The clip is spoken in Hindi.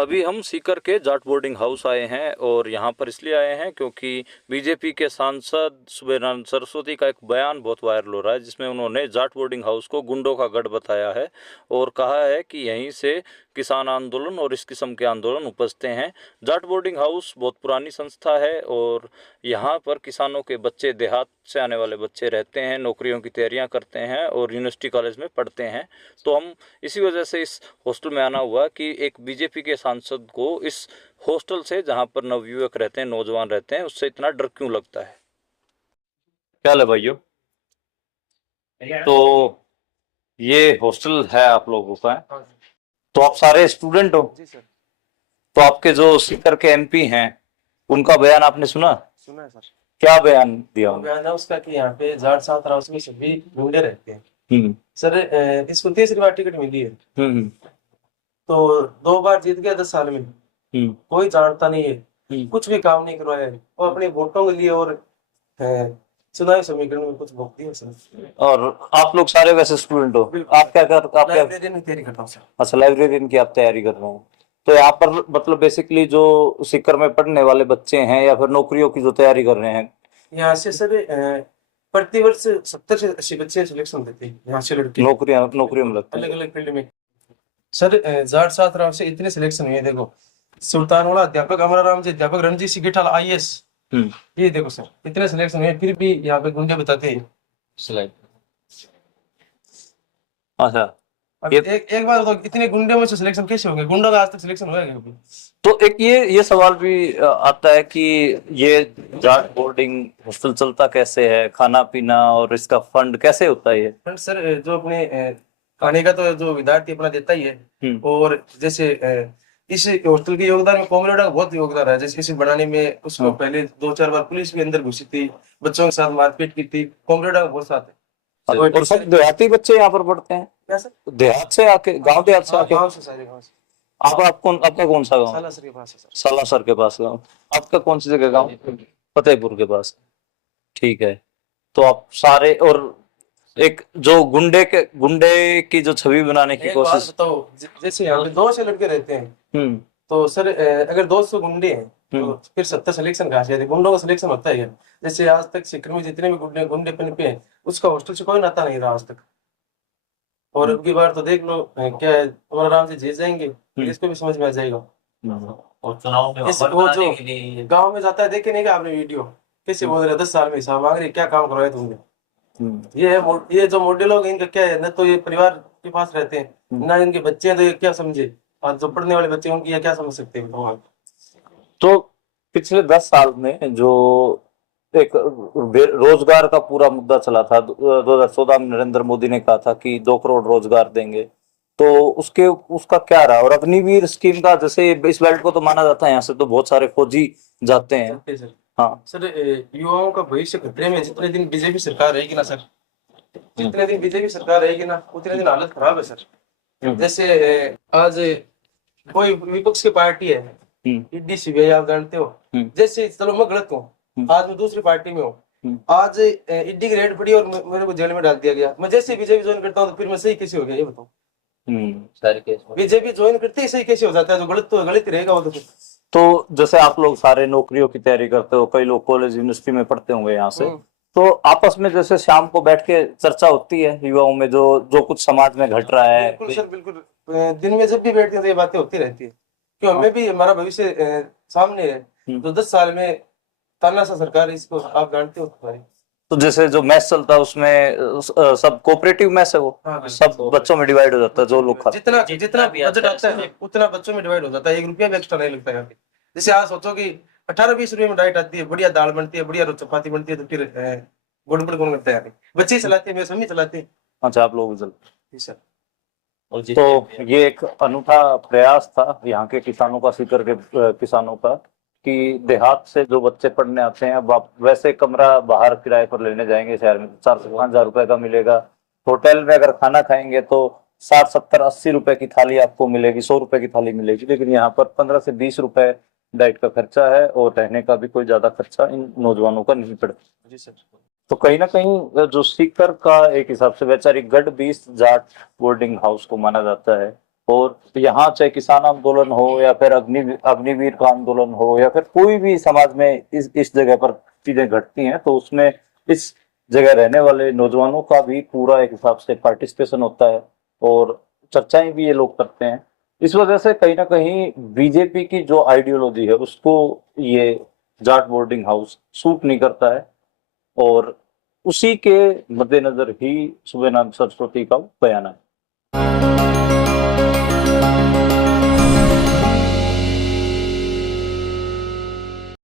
अभी हम सीकर के जाट बोर्डिंग हाउस आए हैं और यहाँ पर इसलिए आए हैं क्योंकि बीजेपी के सांसद सुबेरान सरस्वती का एक बयान बहुत वायरल हो रहा है, जिसमें उन्होंने जाट बोर्डिंग हाउस को गुंडों का गढ़ बताया है और कहा है कि यहीं से किसान आंदोलन और इस किस्म के आंदोलन उपजते हैं। जाट बोर्डिंग हाउस बहुत पुरानी संस्था है और यहाँ पर किसानों के बच्चे, देहात से आने वाले बच्चे रहते हैं, नौकरियों की तैयारियाँ करते हैं और यूनिवर्सिटी कॉलेज में पढ़ते हैं। तो हम इसी वजह से इस हॉस्टल में आना हुआ कि एक बीजेपी के सांसद को इस हॉस्टल से, जहाँ पर नवयुवक रहते हैं, नौजवान रहते हैं, उससे इतना डर क्यों लगता है। क्या है भाइयों, तो ये हॉस्टल है आप लोगों का है? हाँ तो आप सारे स्टूडेंट हो? जी सर। तो आपके जो सीकर के एमपी हैं उनका बयान आपने सुना? सुना है सर। क्या बयान दिया वो उन्होंने? बयान है उसका कि यहाँ पे जाट छात्रा उसमें सभी ढूंढे रहते हैं। हम्म सर इसको तीसरी बार टिकट मिली है, हम्म तो 2 बार जीत गया 10 साल में। कोई जानता नहीं है, कुछ भी काम नहीं करवाया है। वो अपने वोटों के लिए और चुनावी समीकरण में कुछ भोग दिया सर। और आप लोग सारे वैसे स्टूडेंट हो? आप क्या लाइब्रेरियन की तैयारी करता हूँ सर। अच्छा, लाइब्रेरियन की आप तैयारी कर रहे हैं। तो यहाँ पर मतलब बेसिकली जो सीकर में पढ़ने वाले बच्चे हैं या फिर नौकरियों की जो तैयारी कर रहे हैं, यहाँ से सर प्रतिवर्ष 70 से 80 बच्चे सिलेक्शन देते हैं यहाँ से लड़के, नौकरियों में लगते हैं। अलग अलग फील्ड में। सर जाट छात्रा से इतने सिलेक्शन हुए, देखो सुल्तानवाला अध्यापक अमराराम जी, अध्यापक रणजीत सिंह गिठाल IAS, ये देखो सर इतने सिलेक्शन हुए, फिर भी यहाँ पे गुंडे बताते हैं। अच्छा, अब एक बार बताओ, इतने गुंडे में से सिलेक्शन कैसे होंगे? गुंडों का आज तक सिलेक्शन हुआ है कभी? तो एक ये सवाल भी आता है कि ये जाट बोर्डिंग हॉस्टल चलता कैसे है, खाना पीना और इसका फंड कैसे होता है? ये फंड सर जो अपने खाने का तो जो विद्यार्थी अपना देता ही है, और जैसे इस हॉस्टल के योगदान में कॉमरेड का बहुत योगदान है। जैसे इसे बनाने में उसको पहले 2-4 बार पुलिस भी अंदर घुसी थी, बच्चों के साथ मारपीट की थी, कॉमरेड का बहुत साथ है। और सब देहाती बच्चे यहाँ पर पढ़ते हैं? क्या सर? देहात से आके, गांव देहात से आके? गांव से, सारे गांव से। आपका कौन सा गांव? सालासर के पास है सर। सालासर के पास गांव। आपका कौन सी जगह गांव? फतेहपुर के पास। ठीक है। तो आप सारे, और एक जो गुंडे की जो छवि बनाने की कोशिश। तो जैसे यहाँ पे 200 लड़के रहते हैं, तो सर अगर 200 गुंडे हैं तो फिर 70 सिलेक्शन कहाँ से? गुंडों का सिलेक्शन होता है। जैसे आज तक सीकर में जितने भी गुंडे पनपे हैं, उसका हॉस्टल से कोई नाता नहीं रहा आज तक। और अब की बार तो देख लो क्या है, और आराम से जीत जाएंगे, इसको भी समझ में आ जाएगा। और चुनाव में वो जो गाँव में जाता है, देखे नहीं क्या आपने वीडियो, कैसे बोल रहे 10 साल में हिसाब मांग रहे, क्या काम करवाए तुमने? ये जो मोटे लोग हैं, इनका क्या है, न तो ये परिवार के पास रहते हैं, ना इनके बच्चे हैं, तो ये क्या समझे? और जो पढ़ने वाले बच्चे उनकी ये क्या समझ सकते हैं? तो पिछले 10 साल में जो एक रोजगार का पूरा मुद्दा चला था, 2014 में नरेंद्र मोदी ने कहा था कि 2 करोड़ रोजगार देंगे, तो उसका क्या रहा? और अग्निवीर स्कीम का, जैसे इस बेल्ट को तो माना जाता है यहाँ से तो बहुत सारे फौजी जाते हैं। हाँ सर, युवाओं का भविष्य खतरे में। जितने दिन बीजेपी सरकार रहेगी ना सर, जितने दिन बीजेपी सरकार रहेगी ना, उतने दिन हालत खराब है सर। जैसे आज कोई विपक्ष की पार्टी है, ईडी CBI, आप जानते हो। जैसे चलो मैं गलत हूँ, आज मैं दूसरी पार्टी में हूँ, आज ईडी की रेड पड़ी और मेरे को जेल में डाल दिया गया। मैं जैसे बीजेपी ज्वाइन करता हूँ तो फिर मैं सही कैसे हो गया, ये बताओ? सारे केस बीजेपी ज्वाइन करते ही सही कैसे हो जाता है? जो गलत तो गलत ही रहेगा वो तो जैसे आप लोग सारे नौकरियों की तैयारी करते हो, कई लोग कॉलेज यूनिवर्सिटी में पढ़ते होंगे यहाँ से, तो आपस में जैसे शाम को बैठ के चर्चा होती है युवाओं में, जो कुछ समाज में घट रहा है? बिल्कुल सर, बिल्कुल। दिन में जब भी बैठते हैं तो ये बातें होती रहती है, क्यों हमें भी हमारा भविष्य सामने है। तो 10 साल में तानाशाह सरकार, इसको आप जानते हो तुम्हारी। तो जैसे जो मैच चलता है उसमें सब कोऑपरेटिव मैच है, वो सब बच्चों में डिवाइड हो जाता है, जो लोग जितना बजट आता है उतना बच्चों में डिवाइड हो जाता है, 1 रुपया भी एक्स्ट्रा नहीं लगता है। जैसे आज सोचो कि 18-20 रुपए में डाइट आती है, बढ़िया दाल बनती है, बढ़िया चपाती बनती है, तो फिर गुड़ कौन करता है? बच्चे चलाते हैं, मेरे स्वामी चलाते हैं। अच्छा, आप लोग चलते? सर, तो ये एक अनूठा प्रयास था यहाँ के किसानों का, सीकर के किसानों का, कि देहात से जो बच्चे पढ़ने आते हैं, अब आप वैसे कमरा बाहर किराए पर लेने जाएंगे शहर में 4 से 5 हजार रुपए का मिलेगा। होटल में अगर खाना खाएंगे तो 60, 70, 80 रुपए की थाली आपको मिलेगी, 100 रुपए की थाली मिलेगी। लेकिन यहाँ पर 15 से 20 रुपए डाइट का खर्चा है और रहने का भी कोई ज्यादा खर्चा इन नौजवानों का नहीं पड़ता। जी सर। तो कहीं ना कहीं जो सीकर का एक हिसाब से वैचारिक गढ़ भी जाट बोर्डिंग हाउस को माना जाता है, और यहाँ चाहे किसान आंदोलन हो या फिर अग्निवीर का आंदोलन हो या फिर कोई भी समाज में इस जगह पर चीजें घटती हैं तो उसमें इस जगह रहने वाले नौजवानों का भी पूरा एक हिसाब से पार्टिसिपेशन होता है और चर्चाएं भी ये लोग करते हैं। इस वजह से कहीं ना कहीं बीजेपी की जो आइडियोलॉजी है उसको ये जाट बोर्डिंग हाउस सूट नहीं करता है और उसी के मद्देनजर ही सुबेनाथ सरस्वती का बयान है।